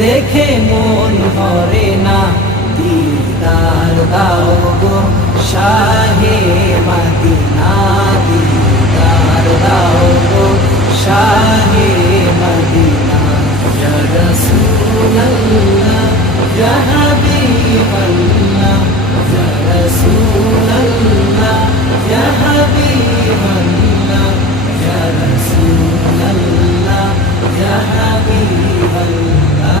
দেখে মন ভরে না, দিদার দাও গো শাহে মদিনা, দিদার দাও গো শাহে মদিনা। ইয়া রাসূলুল্লাহ ইয়া হাবিবাল্লাহ